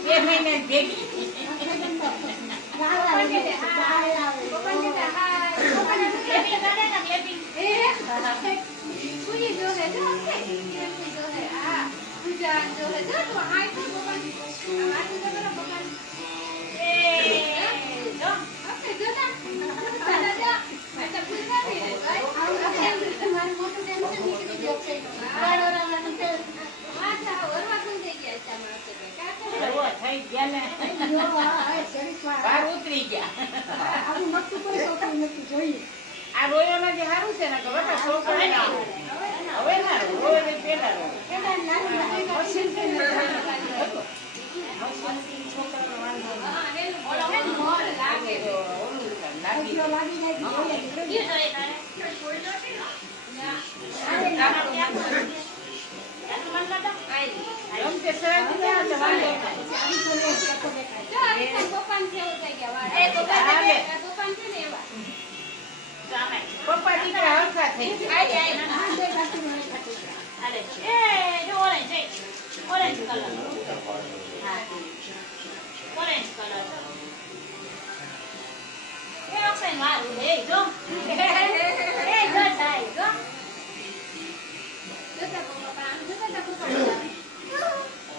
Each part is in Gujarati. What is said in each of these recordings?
2 મહિને ભેગી થઈ ગયા ને બહાર ઉતરી ગયા આ રોયો ને જે સારું છે ને કે બટા છોકરા ના હવે ના રોવે ને પેલા રોવે પપ્પા દીકરા હરખા થઈ ઓરેન્જ કલર એ ઓપ્શન વાળું એ જો એ જો થાય જો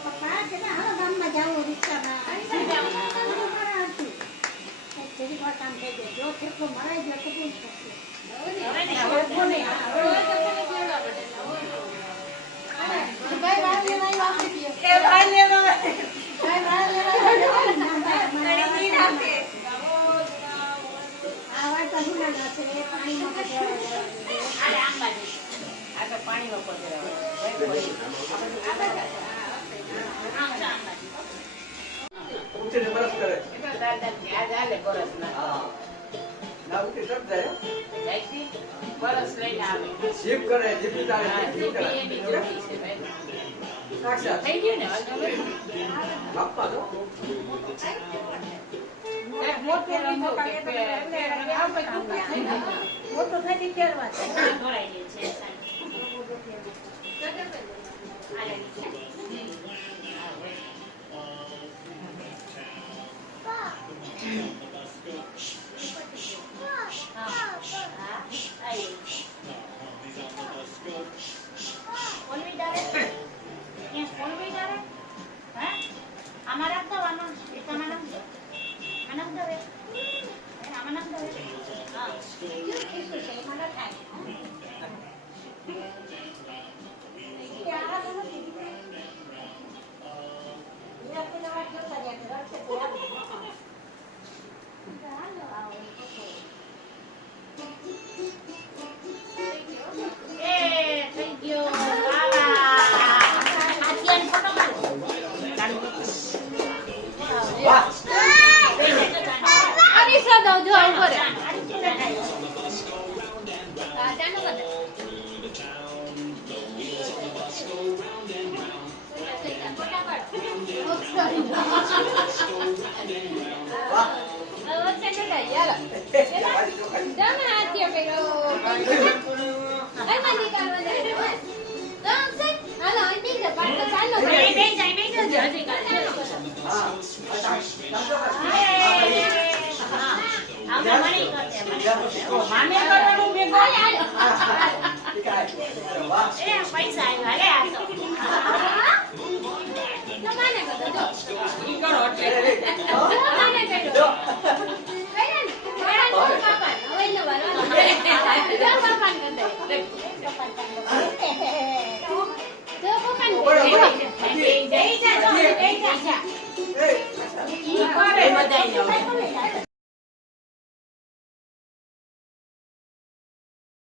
પપ્પા કેતા હાલો ગામમાં જાઓ રિક્ષામાં તેરી વાર કામ થઈ ગયો જો ખેતો મરાઈ ગયો તો શું થશે હવે ને હવે કોને ભાઈ બાર લેવાય વાપરી ગયો એ ભાઈ લેવાય ભાઈ બાર લેવાય નડી નાખે આવા તો હુના નાખે પાણીમાં પધરાવા આલે આમ બાજુ આ તો પાણીમાં પધરાવા ઉઠે ને બરસ કરે એટલે દાદા ત્યાં આલે બરસ ના હા ના ઉઠે સબ જાય જાઈતી બરસ લઈને આવે જીપ કરે જીપ તારે જીપ કરે એની જોડી છે ભાઈ સાક્ષાત થઈ ગયું ને હવે બાપા જો એક મોટો લીધો કે એટલે આ પછી તું થઈ ગયું મોટો થઈ ફેરવા છે દોરાઈ ગઈ છે આલે Hey!